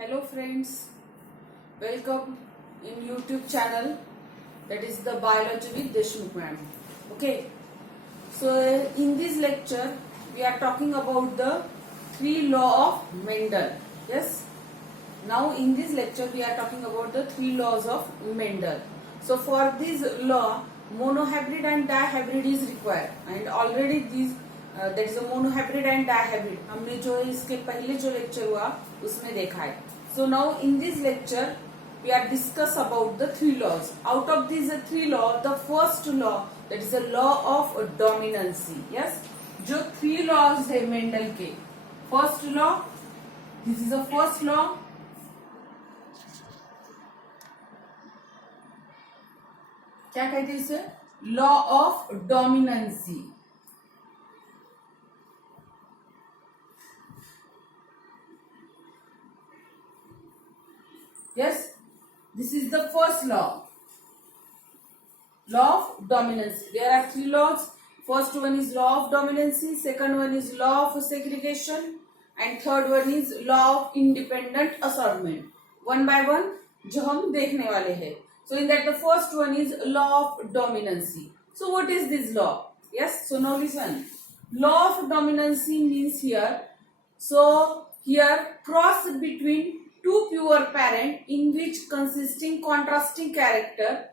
Hello friends, welcome in YouTube channel, that is the Biology with Deshmukh ma'am. Okay, so in this lecture we are talking about the three law of Mendel. Yes, now in this lecture we are talking about the three laws of Mendel. So for this law, monohybrid and dihybrid is required, and already these that is a monohybrid and dihybrid हमने जो इसके पहले जो lecture हुआ उसमें देखा है. So now in this lecture we are discuss about the three laws. Out of these three laws, the first law, that is the law of dominancy. Yes, जो three laws है मेंडल के, first law, this is the first law. क्या कहते हैं इसे? Law of dominancy. Yes, this is the first law. Law of dominancy. There are three laws. First one is law of dominancy, second one is law of segregation, and third one is law of independent assortment. One by one जो हम देखने वाले हैं. So in that the first one is law of dominancy. So what is this law? Yes, so now listen. Law of dominancy means here, so here cross between two pure parent in which consisting contrasting character.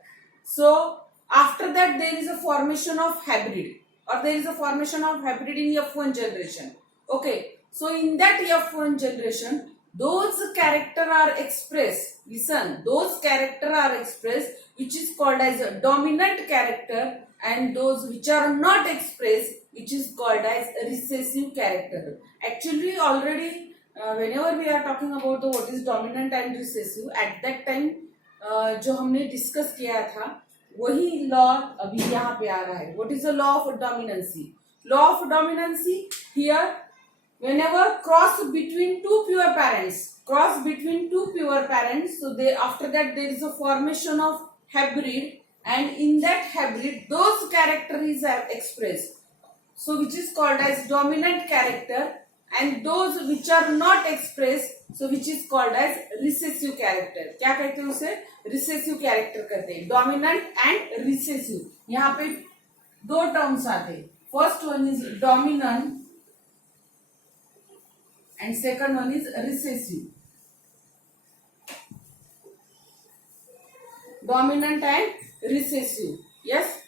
So after that there is a formation of hybrid, or there is a formation of hybrid in F1 generation. Okay, so in that F1 generation, those character are expressed. Listen, those character are expressed which is called as a dominant character, and those which are not expressed which is called as a recessive character. Actually already whenever we are talking about the what is dominant and recessive, at that time जो हमने discuss किया था वही law अभी यहाँ पे आ रहा है. What is the law of dominancy? Law of dominancy here, whenever cross between two pure parents, so they after that there is a formation of hybrid, and in that hybrid those character is expressed, so which is called as dominant character, and those which are not expressed, so which is called as recessive character. क्या कहते हैं उसे? recessive character कहते हैं. dominant and recessive, यहाँ पे दो terms आते हैं. first one is dominant and second one is recessive. Dominant and recessive. Yes,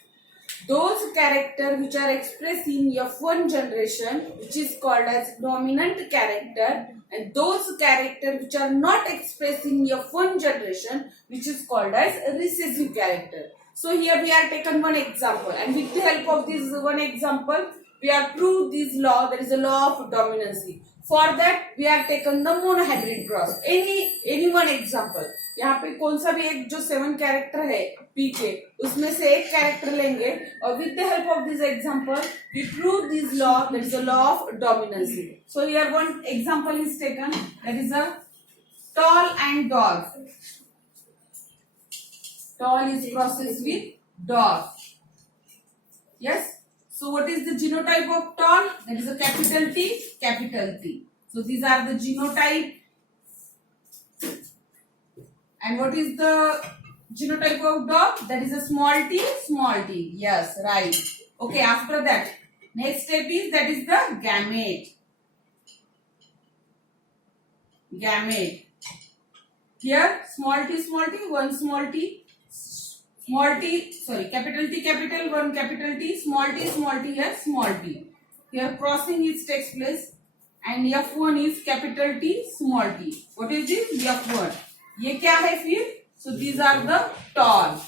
those character which are expressed in F1 generation which is called as dominant character, and those character which are not expressed in F1 generation which is called as recessive character. So here we are taken one example, and with the help of this one example we are prove this law, that is the law of dominancy. For that we are taken the monohybrid cross. Any one example. यहाँ पे कौन सा भी एक जो 7 character है P के, उसमें से एक कैरेक्टर लेंगे, और with the help of this example we prove this law, that is the law of dominancy. So here one example is taken, that is a tall and dwarf. Tall is processed with dwarf. Yes. So what is the genotype of tall? That is a capital T, capital T. So these are the genotype. And what is the genotype of dog? That is a small t, small t. Yes, right. Okay, after that, next step is, that is the gamete. Gamete. Here, small t, one small t, capital T, capital, one capital T, small t, here, small t. Here crossing is takes place, and F1 is capital T, small t. What is this? F1. ये क्या है फिर? So these are the tall.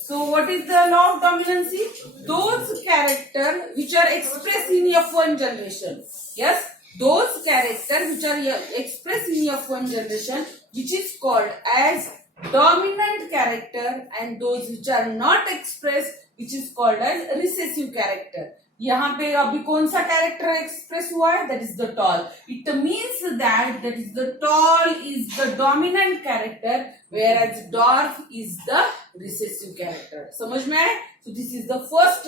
So what is the law of dominancy? Those character which are expressed in F1 generation. Yes, those character which are expressed in F1 generation which is called as dominant character, and those which are not expressed which is called as recessive character. यहाँ पे अभी कौन सा character express हुआ है? That is the tall. It means that is the tall is the dominant character, whereas dwarf is the recessive character. समझ में आए? So this is the first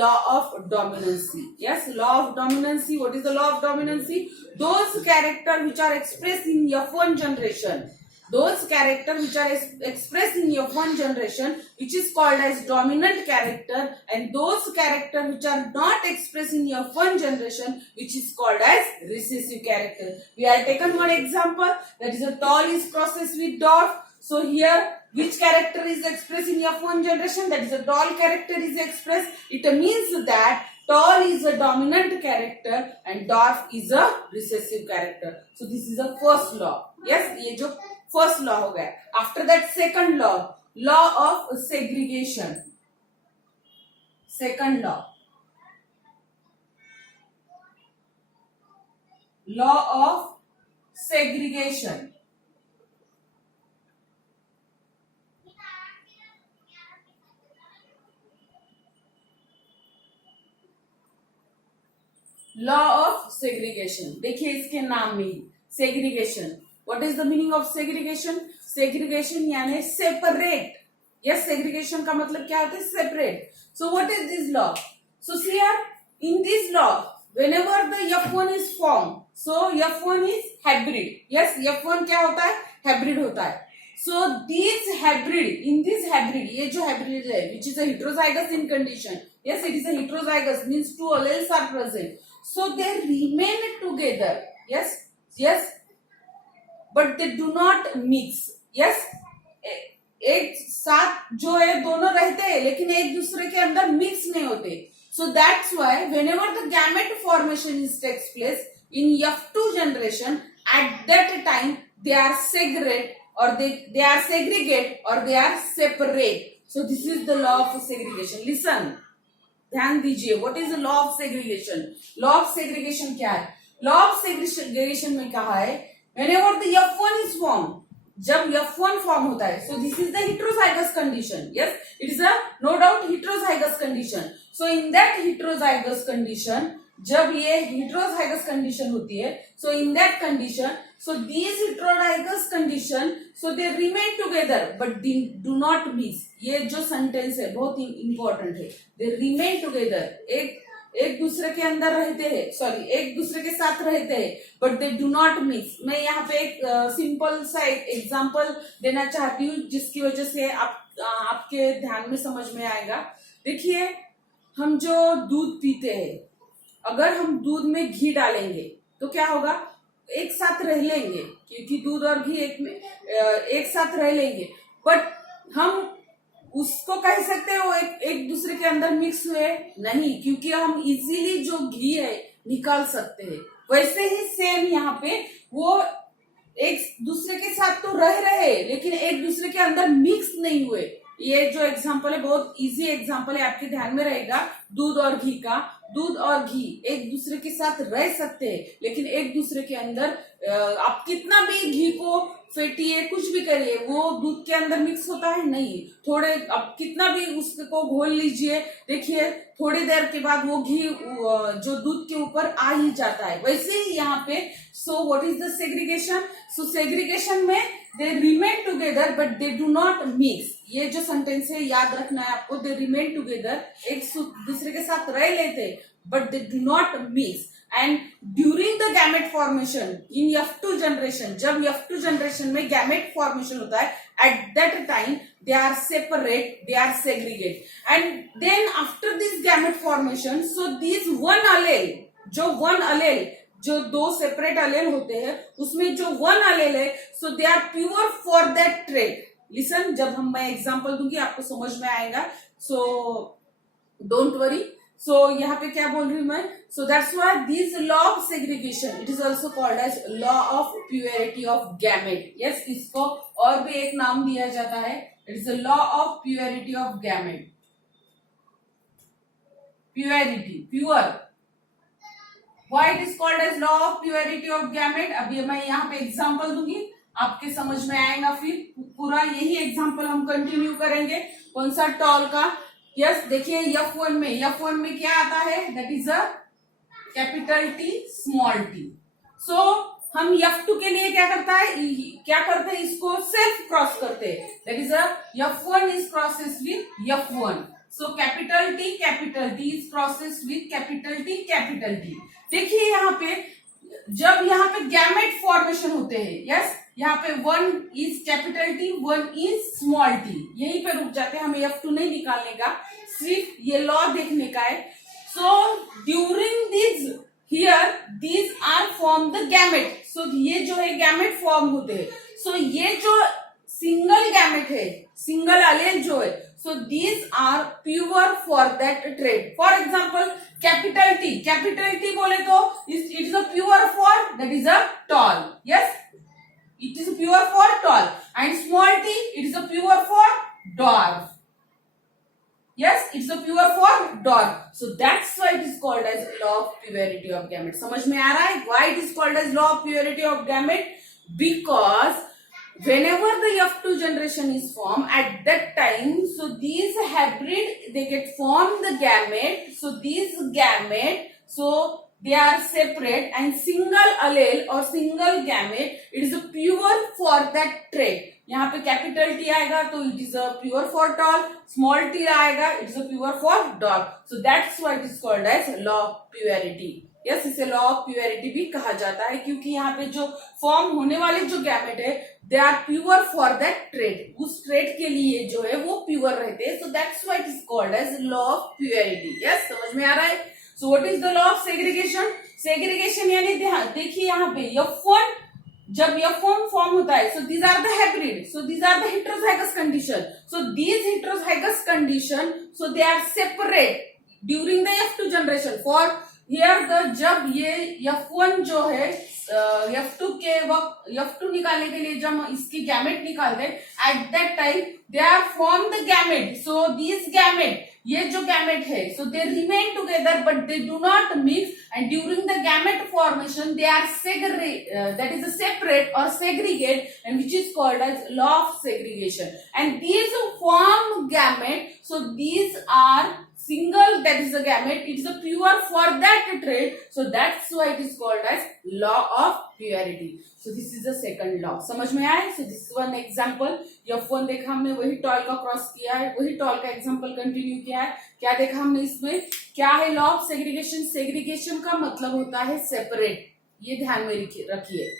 law of dominancy. Yes, law of dominancy. What is the law of dominancy? Those character which are expressed in F1 generation, those character which are expressed in F1 generation, which is called as dominant character, and those character which are not expressed in F1 generation, which is called as recessive character. We have taken one example, that is a tall is processed with dwarf. So here, which character is expressed in F1 generation? That is a tall character is expressed. It means that tall is a dominant character and dwarf is a recessive character. So this is the first law. Yes, ये जो first law हो गया. After that, second law, law of segregation. Second law, law of segregation. Law of segregation. देखिए इसके नाम में segregation. What is the meaning of segregation? Segregation यानी separate. Yes, segregation का मतलब क्या होता है? Separate. So what is this law? So see here in this law, whenever the F1 is formed, so F1 is hybrid. Yes, F1 क्या होता है? Hybrid होता है. So these hybrid, in this hybrid, ये जो hybrid है, which is a heterozygous in condition. Yes, it is a heterozygous, means two alleles are present. So they remain together. Yes, yes, but they do not mix. Yes, एक साथ जो है दोनों रहते हैं लेकिन एक दूसरे के अंदर मिक्स नहीं होते. So that's why whenever the gamete formation is takes place in F2 generation, at that time they are segregate or they are segregate or they are separate. So this is the law of segregation. Listen, ध्यान दीजिए. What is the law of segregation? Law of segregation क्या है? Law of segregation में कहा है whenever the F1 is form, जब F1 form होता है, so this is the heterozygous condition. Yes, it is a no doubt heterozygous condition. So in that heterozygous condition, जब ये हेटेरोजाइगस कंडीशन होती है, so in that condition, so these heterozygous condition, so they remain together but they do not mix. ये जो sentence है बहुत important है. they remain together, एक दूसरे के अंदर रहते हैं, सॉरी एक दूसरे के साथ रहते हैं, but they do not mix. मैं यहाँ पे एक सिंपल सा एक एग्जाम्पल देना चाहती हूँ जिसकी वजह से आपके ध्यान में समझ में आएगा. देखिए, हम जो दूध पीते हैं, अगर हम दूध में घी डालेंगे तो क्या होगा? एक साथ रह लेंगे, क्योंकि दूध और घी एक साथ रह लेंगे, बट हम उसको कह सकते हैं वो एक दूसरे के अंदर मिक्स हुए नहीं, क्योंकि हम इजीली जो घी है निकाल सकते हैं. वैसे ही सेम यहाँ पे वो एक दूसरे के साथ तो रह रहे लेकिन एक दूसरे के अंदर मिक्स नहीं हुए. ये जो एग्जाम्पल है बहुत इजी एग्जाम्पल है, आपके ध्यान में रहेगा. दूध और घी का, दूध और घी एक दूसरे के साथ रह सकते हैं लेकिन एक दूसरे के अंदर आप कितना भी घी को फेंटिए, कुछ भी करिए, वो दूध के अंदर मिक्स होता है नहीं. थोड़े आप कितना भी उसको घोल लीजिए, देखिए थोड़ी देर के बाद वो घी जो दूध के ऊपर आ ही जाता है. वैसे ही यहाँ पे so what is the segregation? So segregation में they remain together but they do not mix. ये जो सेंटेंस है याद रखना है आपको. दे रिमेन टुगेदर, एक दूसरे के साथ रह लेते but they do not mix. And during the gamete formation in F2 generation, जब F2 जनरेशन में गैमेट फॉर्मेशन होता है, eight that time they are separate, they are segregate. And then after this gamete formation, so these one allele, जो one allele, जो दो separate allele होते हैं उसमें जो वन अलेल है, so they are pure for that trait. Listen, जब मैं एग्जांपल दूंगी आपको समझ में आएगा, सो डोंट वरी. सो यहाँ पे क्या बोल रही हूं मैं? So that's why this law of segregation, it is also called as law of purity of gamete. Yes, इसको और भी एक नाम दिया जाता है. It is a law of purity of gamete. Purity, pure. Why it is called as law of purity of gamete? अभी मैं यहाँ पे एग्जांपल दूंगी, आपके समझ में आएगा. फिर पूरा यही एग्जांपल हम कंटिन्यू करेंगे. कौन सा? टॉल का. यस, देखिए F1 में क्या आता है? That is a capital T small t. सो हम F2 के लिए क्या करते हैं, इसको सेल्फ क्रॉस करते हैं, that is F1 is crosses with F1, so capital T is crosses with capital T। देखिए यहाँ पे जब यहाँ पे गैमेट फॉर्मेशन होते हैं, यस, यहाँ पे 1 is capital T, 1 is small t, यहीं पे रुक जाते हैं, हमें F2 नहीं निकालने का, सिर्फ ये लॉ देखने का है। So during this here these are form the gamete, so ये जो है गैमेट फॉर्म होते हैं। सो ये जो सिंगल गैमेट है, सिंगल अलेल जो है, so these are pure for that trait. For example capital T बोले तो it is a pure for, that is a tall, yes, it is pure for tall, and small t it is a pure for dwarf, yes, it's a pure for dwarf, so that's why it is called as law of purity of gamete। समझ में आ रहा है why it is called as law of purity of gamete? Because whenever the F2 generation is formed at that time, so these hybrid they get formed the gamete, so these gamete, so they are separate, and single allele or single gamete it is a pure for that trait। यहाँ पे capital T आएगा तो it is a pure for tall, small t आएगा it is a pure for dog, so that's why it is called as law of purity. Yes, इसे law of purity भी कहा जाता है क्योंकि यहाँ पे जो फॉर्म होने वाले जो गैमेट है they are pure for that trait, उस ट्रेट के लिए जो है वो प्योर रहते हैं, so that's why it is called as law of purity. Yes, समझ में आ रहा है? So what is the law of segregation? Segregation यानी देखिए यहाँ पे F1 जब F1 फॉर्म होता है, so these are the hybrid, so these are the heterozygous condition, so these heterozygous condition, so they are separate during the F2 generation। For here the जब ये F1 जो है F2 के वक्त F2 निकालने के लिए जब इसकी गैमेट निकालते at that time they are form the gamete, so this gamete ये जो गैमेट है so they remain together but they do not mix, and during the gamete formation they are that is a separate और segregate, and which is called as law of segregation. And these form gamete, so these are single, that is the gamete, it is a pure for that trait, so that's why it is called as law of purity। so this is the second law। समझ में आए? so this is one example। F1 देखा हमने, वही toll का cross किया है, वही टॉल का एग्जांपल कंटिन्यू किया है। क्या देखा हमने इसमें? क्या है लॉ ऑफ सेग्रीगेशन? सेग्रीगेशन का मतलब होता है सेपरेट, ये ध्यान में रखिए।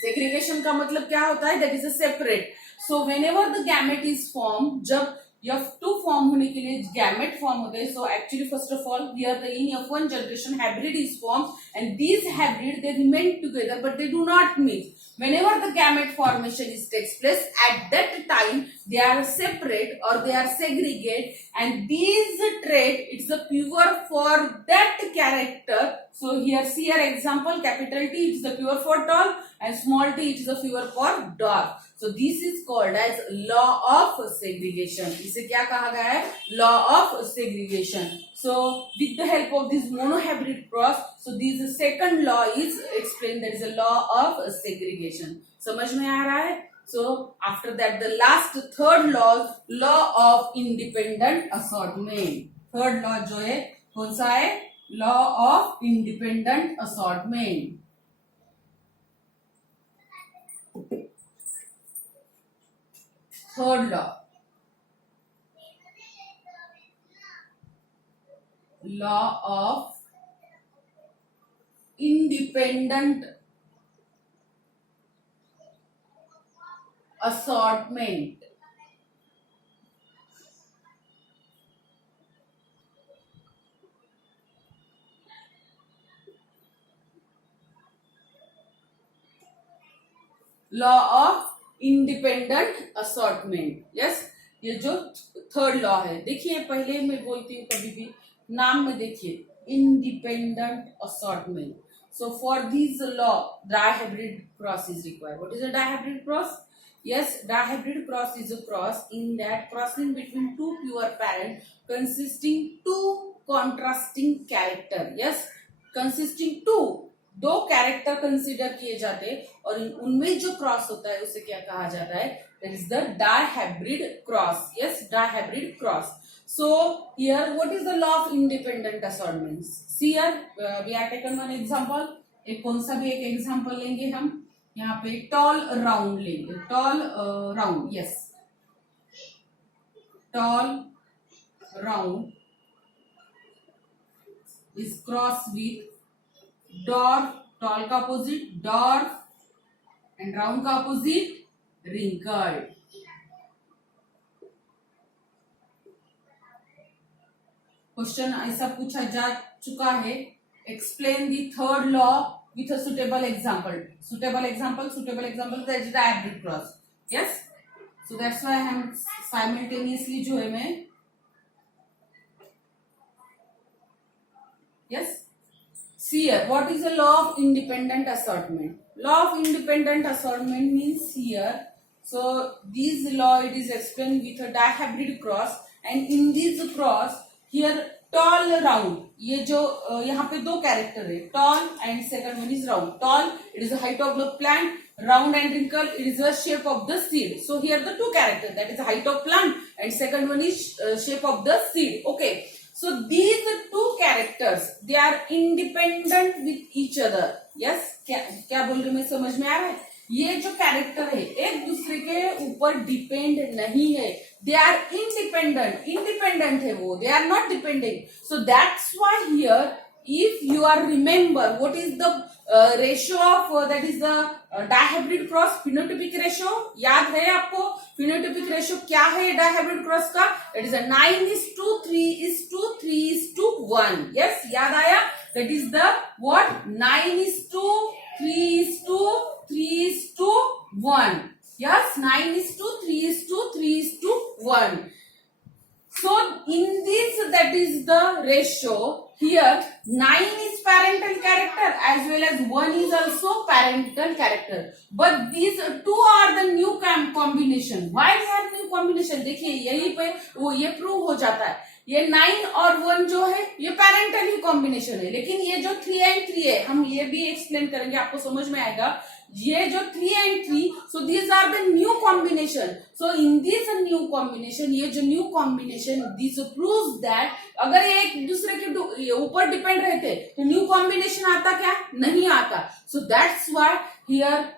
सेग्रीगेशन का मतलब क्या होता है? That is a separate. So whenever the gamete is form, जब F2 फॉर्म होने के लिए गैमेट फॉर्म होते हैं, so actually first of all here the in F1 generation hybrid is form, and these hybrid they remain together but they do not mix. Whenever the gamete formation is takes place, at that time they are separate or they are segregate, and these trait it's a pure for that character। So here see your example, capital T it is the pure for tall, and small t it is a pure for dwarf। So this is called as law of segregation। इसे क्या कहा गया है? Law of segregation। So with the help of this monohybrid cross, so this second law is explained, that is a law of segregation। समझ में आ रहा है? So after that the last third law, law of independent assortment। Third law जो है कौन सा है? Law of independent assortment। Third law, law of independent assortment। Law of independent assortment. Yes, ये जो थर्ड लॉ है, देखिए पहले मैं बोलती हूँ कभी भी नाम में देखिए independent assortment. So for this law dihybrid cross is required. What is a dihybrid cross? Yes, dihybrid cross is a cross in that crossing between two pure parent consisting two contrasting character। Yes, consisting two, दो character consider किए जाते और उनमें जो cross होता है उसे क्या कहा जाता है? That is the dihybrid cross. Yes, dihybrid cross. So here what is the law of independent assortment? See here we are taken one example, एक कौन सा भी एक एग्जांपल लेंगे हम, यहाँ पे टॉल राउंड लेंगे, tall round, yes, tall round is cross with dwarf, tall का अपोजिट डॉर्फ एंड राउंड का अपोजिट रिंकल्ड। क्वेश्चन ऐसा पूछा जा चुका है, explain the third law with a suitable example, suitable example that is the hybrid cross, yes, so that's why हम simultaneously जो है मैं, yes, see here what is the law of independent assortment. Law of independent assortment means here, so this law it is explained with a dihybrid cross, and in this cross here tall round, ये जो यहाँ पे दो character है, tall and second one is round. Tall it is the height of the plant, round and wrinkle it is the shape of the seed. So here the two characters, that is the height of plant and second one is shape of the seed. Okay, so these two characters they are independent with each other. Yes, क्या बोल रही हूँ मैं, समझ में आ रहा है? ये जो कैरेक्टर है एक दूसरे के ऊपर डिपेंड नहीं है, दे आर इंडिपेंडेंट है वो, they are not depending. So that's why here if you are remember what is the ratio of that is the dihybrid cross phenotypic ratio, याद है आपको phenotypic ratio क्या है dihybrid cross का? It is a 9:3:3:1. Yes, याद आया? That is the what? 9:3:3:1. Yes, 9:3:3:1. So in this, that is the ratio. Here 9 is parental character as well as 1 is also parental character, but these two are the new combination. Why they are new combination? देखिए यही पे वो ये prove हो जाता है, ये 9 और 1 जो है ये पैरेंटल ही कॉम्बिनेशन है, लेकिन ये जो 3 and 3 है हम ये भी एक्सप्लेन करेंगे, आपको समझ में आएगा. ये जो 3 and 3, so these are the new combination. So in this new combination, ये जो new combination, this proves that अगर ये एक दूसरे के ऊपर डिपेंड रहते तो न्यू कॉम्बिनेशन आता क्या? नहीं आता. So that's why here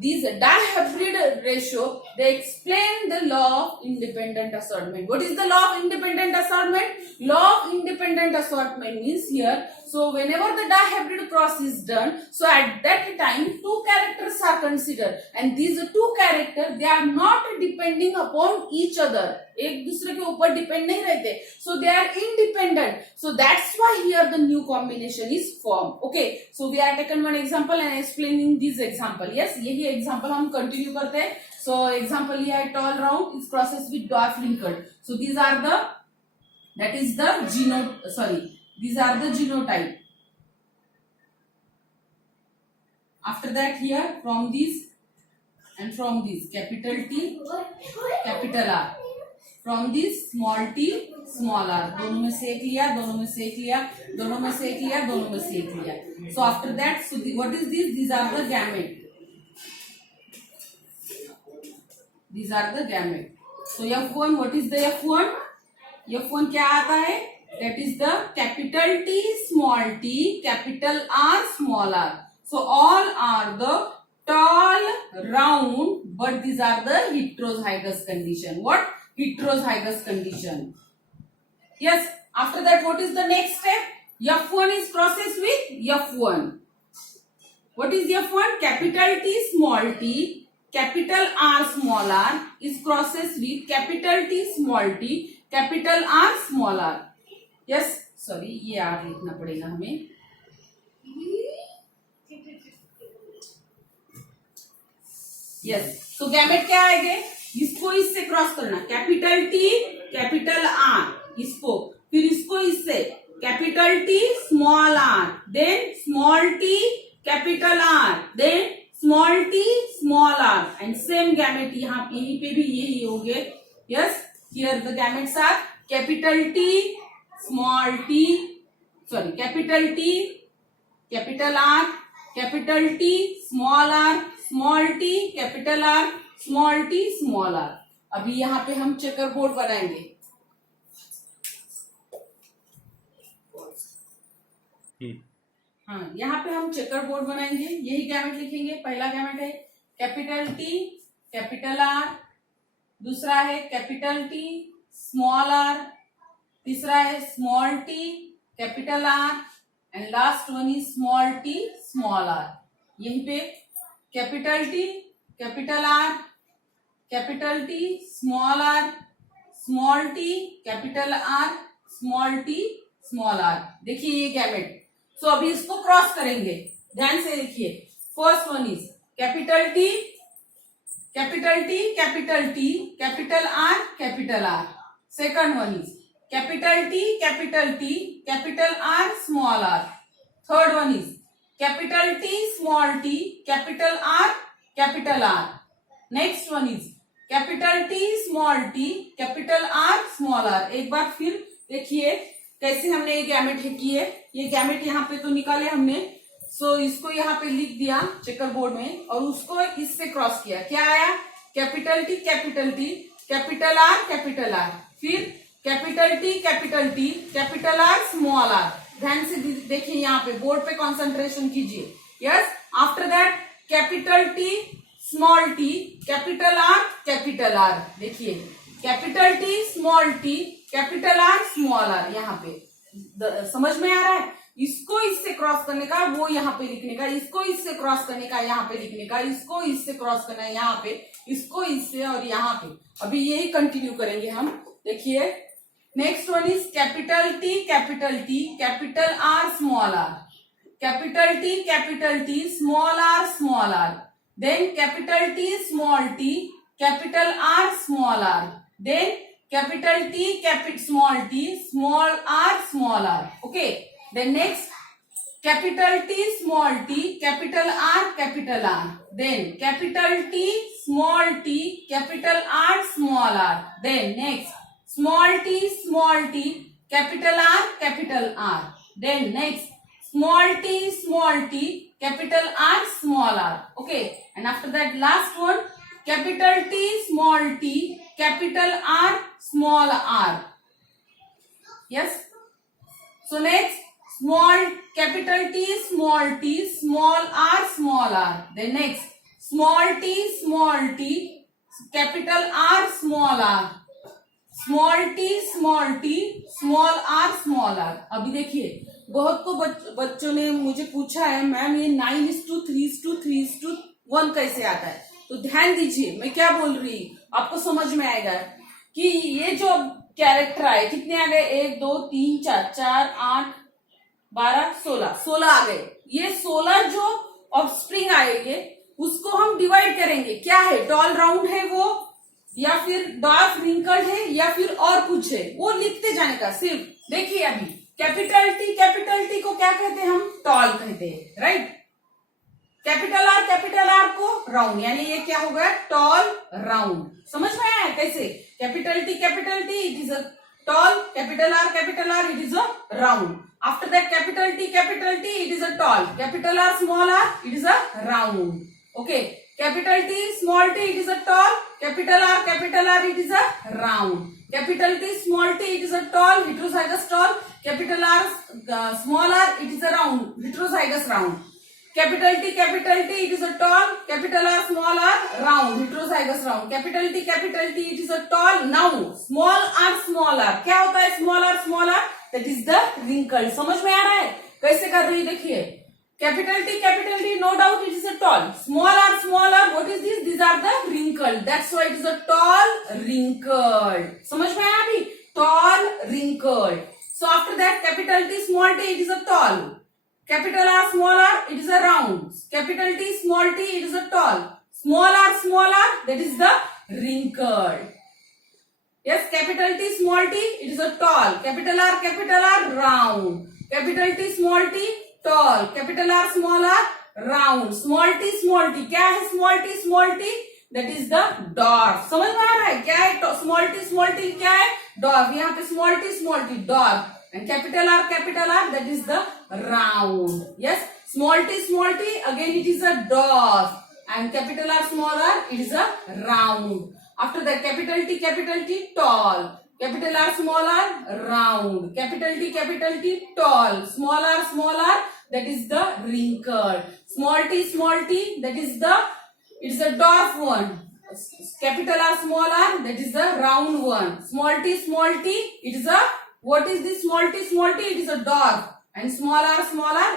these dihybrid ratio they explain the law of independent assortment. What is the law of independent assortment? Law of independent assortment means here, so whenever the dihybrid cross is done, so at that time two characters are considered, and these two characters they are not depending upon each other, एक दूसरे के ऊपर depend नहीं रहते, so they are independent. So that's why here the new combination is formed. Okay, so we are taken one example and explaining this example. Yes, यही example हम continue करते हैं. So example ये है tall round is crosses with dwarf wrinkled. So these are the, that is the these are the genotype. After that here from these and from this capital T, capital R. From this small t small r, दोनों में से एक लिया, दोनों में से एक लिया, दोनों में से एक लिया, दोनों में से एक लिया. So after that, so what is this? These are the gamete. These are the gamete. So F1, what is the F1? F1 क्या आता है? That is the capital T small t capital R small r. So all are the tall round, but these are the heterozygous condition. What? Heterozygous condition. Yes, after that what is the next step? F1 is processed with F1. What is F1? Capital T small t capital R small r is processed with capital T small t capital R small r. Yes, sorry ये R लिखना पड़ेगा हमें. Yes, so gamete क्या आएंगे? इसको इससे cross करना, capital T capital are, इसको फिर इसको इससे capital T small R, then small T capital R, then small T small R, and same gamete यहाँ यहीं पे भी यही हो गए. Yes, here the gametes are capital T small T, sorry capital T capital R, capital T small R, small T capital R, small T small R. अभी यहाँ पे हम चेकर बोर्ड बनाएंगे. हाँ, यहाँ पे हम चेकर बोर्ड बनाएंगे, यही गैमेट लिखेंगे। पहला गैमेट है कैपिटल टी कैपिटल आर, दूसरा है कैपिटल टी स्मॉल आर, तीसरा है small T capital R and last one is small T small R. यहीं पे capital T capital R capital T small R small T capital R small T small R. देखिए ये gamete. सो अभी इसको cross करेंगे, ध्यान से देखिए। First one is capital T capital T capital T capital R. Second one is capital T capital R small R. Third one is capital T small T capital R. Next one is capital T small T capital R small R. एक बार फिर देखिए कैसे हमने ये gamete किए। ये gamete यहाँ पे तो निकाले हमने, सो इसको यहाँ पे लिख दिया चेकर बोर्ड में और उसको इससे क्रॉस किया। क्या आया? कैपिटल टी कैपिटल आर, फिर capital T capital R small R. ध्यान से देखिए, यहाँ पे बोर्ड पे कंसंट्रेशन कीजिए। Yes, after that capital T small T capital R. देखिए capital T small T capital R small R. यहाँ पे समझ में आ रहा है? इसको इससे क्रॉस करने का वो यहाँ पे लिखने का, इसको इससे क्रॉस करने का यहाँ पे लिखने का, इसको इससे क्रॉस करना है यहाँ पे, इसको इससे और यहाँ पे। अभी यही कंटिन्यू करेंगे हम। देखिए next one is capital T capital R small R, capital T small R, then capital T capital R small R, then capital T small r, okay, then next capital T capital R, then capital T capital R small r, then next small t capital R, then next small t capital R small r, okay, and after that last one capital T capital R small r. Yes, so next capital T small r, then next small t capital R small r, small t small r. अभी देखिए बहुत को बच्चों ने मुझे पूछा है ma'am ये 9:3:3:1 कैसे आता है, तो ध्यान दीजिए मैं क्या बोल रही हूँ, आपको समझ में आएगा कि ये जो कैरेक्टर आए कितने आ गए, 1 2 3 4 8 12 16 आ गए। ये 16 जो ऑफस्प्रिंग आएंगे उसको हम डिवाइड करेंगे। क्या है, टॉल राउंड है वो, या फिर डार्क रिंकल्ड है, या फिर और कुछ है, वो लिखते जाने का सिर्फ। देखिए अभी कैपिटल टी को क्या कहते हैं हम, टॉल कहते हैं, राइट। कैपिटल आर को राउंड, यानी ये क्या होगा, टॉल राउंड। समझ में आया कैसे? Capital T it is a tall, capital R it is a round. After that capital T it is a tall, capital R small R it is a round, okay. Capital T small T it is a tall, capital R it is a round, capital T small T it is a tall heterozygous tall, capital R small R it is a round heterozygous round, capital T it is a tall, capital R small r round heterozygous round, capital T it is a tall. Now small r क्या होता है, small r that is the wrinkle। समझ में आ रहा है कैसे कर रही है? देखिए capital T no doubt it is a tall, small r what is this, these are the wrinkle, that's why it is a tall wrinkled। समझ में आया अभी, tall wrinkled। So after that capital T small t it is a tall, capital R small r it is a round, capital T small t it is a tall, small r that is the wrinkled। Yes, capital T small t it is a tall, capital R round, capital T small t tall, capital R round, small t क्या है, small t that is the dwarf। समझ में आ रहा है क्या है, small t क्या है, dwarf। यहाँ पे small t dwarf, and capital R that is the round। Yes, small t again it is a dwarf, and capital R it is a round। After that capital T tall, capital R round, capital T tall, small r that is the wrinkled. Small t, that is the, it's a dwarf one. Capital R, small r, that is the round one. Small t, it is a, what is this small t, it is a dwarf. And small r,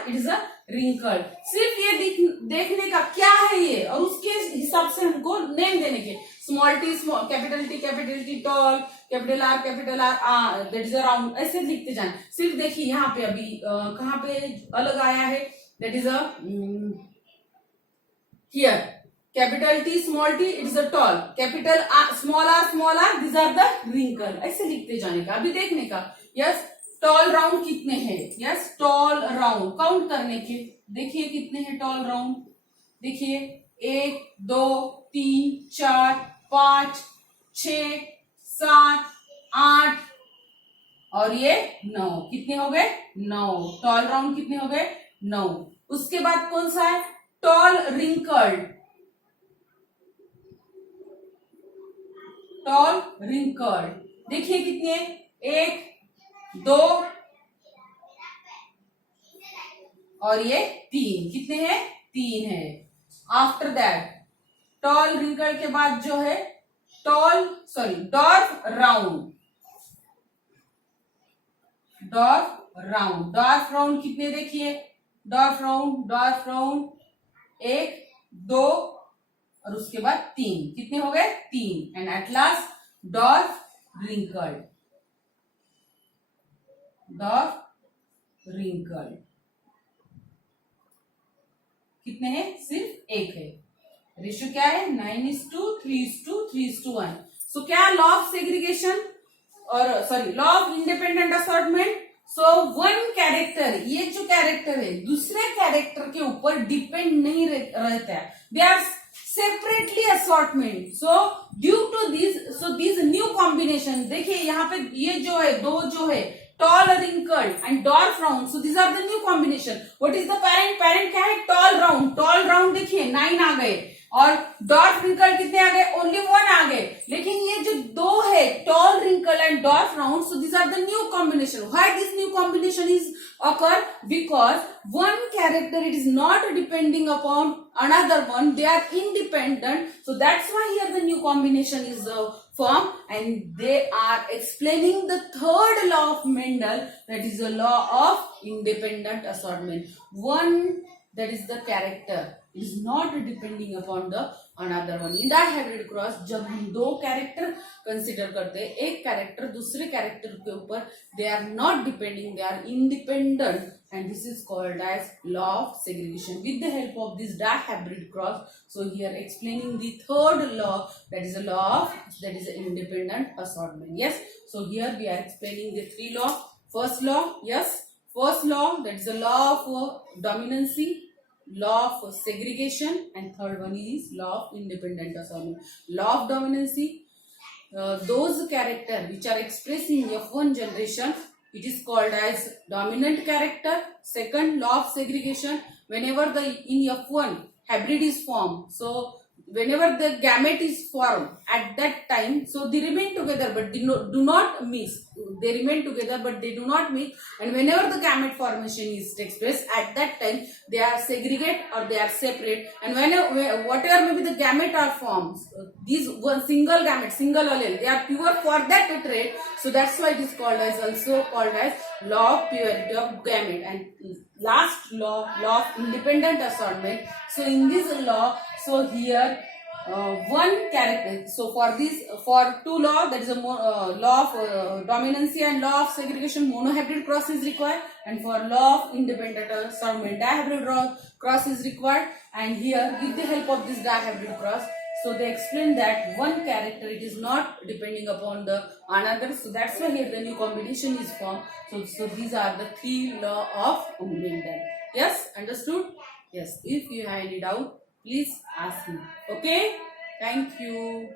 it is a wrinkled. सिर्फ ये देखने का क्या है ये, और उसके हिसाब से हमको नेम देने के. Small T, capital T tall, capital are that is a round, ऐसे लिखते जाना. सिर्फ देखिए यहाँ पे अभी कहाँ पे अलग आया है, that is a here capital T, small T, it is a tall. Capital small R, this are the wrinkle. ऐसे लिखते जाने का, अभी देखने का. यस, टॉल राउंड कितने हैं. यस, टॉल राउंड काउंट करने के. देखिए कितने हैं टॉल राउंड. देखिए 1 2 3 4 5 6 7 8 और ये 9. कितने हो गए? 9. टॉल राउंड कितने हो गए? 9. उसके बाद कौन सा है? Toll wrinkled. टॉल रिंकल्ड देखिए कितने, 1 2 और ये 3. कितने हैं? 3 है. आफ्टर दैट टॉल रिंकल के बाद जो है डॉर्फ राउंड. डॉर्फ राउंड कितने देखिए, डॉर्फ राउंड 1 2 और उसके बाद 3. कितने हो गए? 3. And at last dwarf wrinkled. कितने हैं? सिर्फ 1 है. रेशियो क्या है? 9:3:3:1. सो क्या लॉ ऑफ सेग्रीगेशन और law of independent assortment. So one character, ये जो कैरेक्टर है दूसरे कैरेक्टर के ऊपर डिपेंड नहीं रहता है. They are separately assortment. So due to this new combination. देखिए यहाँ पे ये जो है, दो जो है tall wrinkled and dwarf round, so these are the new combination. What is the parent क्या है? tall round देखिए 9 आ गए और dwarf wrinkled कितने आ गए? only 1 आ गए. लेकिन ये जो दो है tall wrinkled and dwarf round, so these are the new combination. Why this new combination is occur? Because one character, it is not depending upon another one, they are independent. So that's why here the new combination is formed, and they are explaining the third law of Mendel, that is the law of independent assortment. One, that is the character, is not depending upon the another one. In dihybrid cross जब हम दो character consider करते हैं, एक character दूसरे character के ऊपर, they are not depending, they are independent, and this is called as law of segregation. With the help of this dihybrid cross, so here explaining the third law, that is a law of, that is an independent assortment. Yes, so here we are explaining the 3 law. First law, yes, first law, that is the law of dominancy, law of segregation, and third one is law of independent assortment. Law of dominancy, those character which are expressed in F1 generation, it is called as dominant character. Second, law of segregation, whenever the in F1 hybrid is formed, so whenever the gamete is formed at that time, so they remain together but do not mix. They remain together but they do not mix, and whenever the gamete formation is takes place, at that time they are segregate or they are separate. And whenever whatever maybe the gamete are formed, these one single gamete, single allele, they are pure for that trait. So that's why it is called as, also called as law of purity of gamete. And last law, law of independent assortment. So in this law, so here one character. So for this, for two law, that is a law of dominancy and law of segregation, monohybrid cross is required, and for law of independent assortment, dihybrid cross is required. And here, with the help of this dihybrid cross, so they explain that one character, it is not depending upon the another. So that's why here the new combination is formed. So these are the 3 law of Mendel. Yes, understood? Yes. If you have any doubt, please ask me. Okay? Thank you.